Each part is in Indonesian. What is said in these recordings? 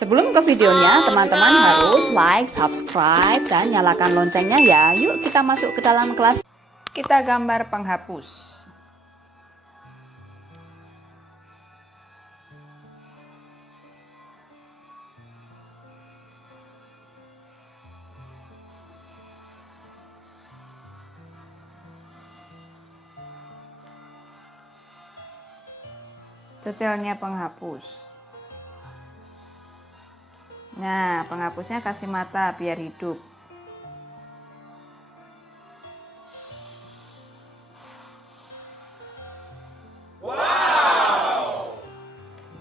Sebelum ke videonya, teman-teman harus like, subscribe, dan nyalakan loncengnya ya. Yuk kita masuk ke dalam kelas. Kita gambar penghapus. Detailnya penghapus. Nah, penghapusnya kasih mata biar hidup. Wow.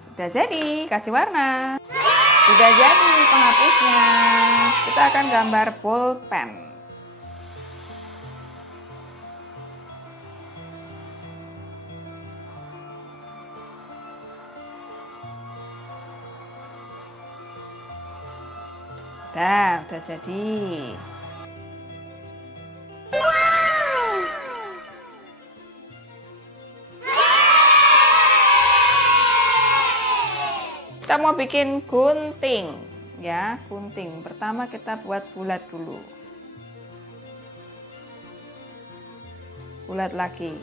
Sudah jadi, kasih warna. Sudah jadi penghapusnya. Kita akan gambar pulpen. Udah jadi. Kita mau bikin gunting ya, gunting. Pertama kita buat bulat dulu. Bulat lagi.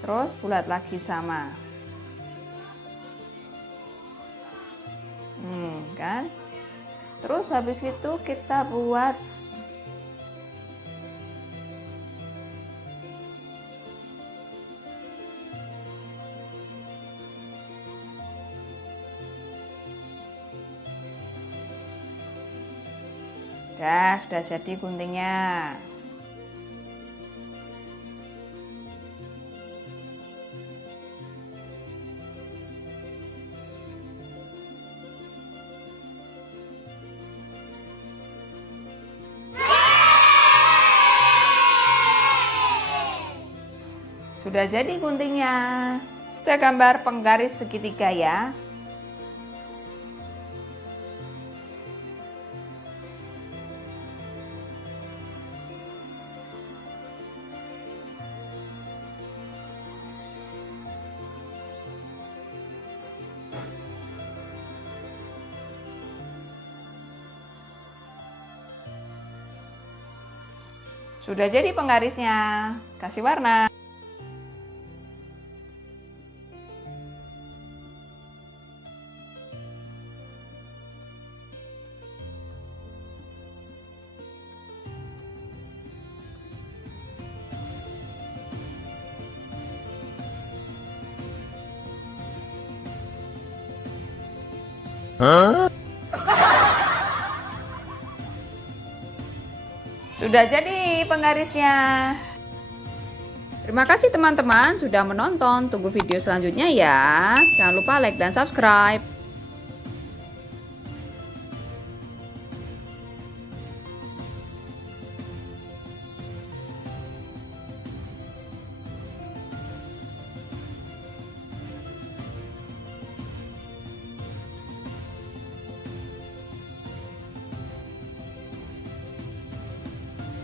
Terus bulat lagi sama. Kan? Terus habis itu kita buat sudah jadi guntingnya. Sudah jadi guntingnya. Kita gambar penggaris segitiga ya. Sudah jadi penggarisnya. Kasih warna. Sudah jadi penggarisnya. Terima kasih teman-teman sudah menonton. Tunggu video selanjutnya ya. Jangan lupa like dan subscribe.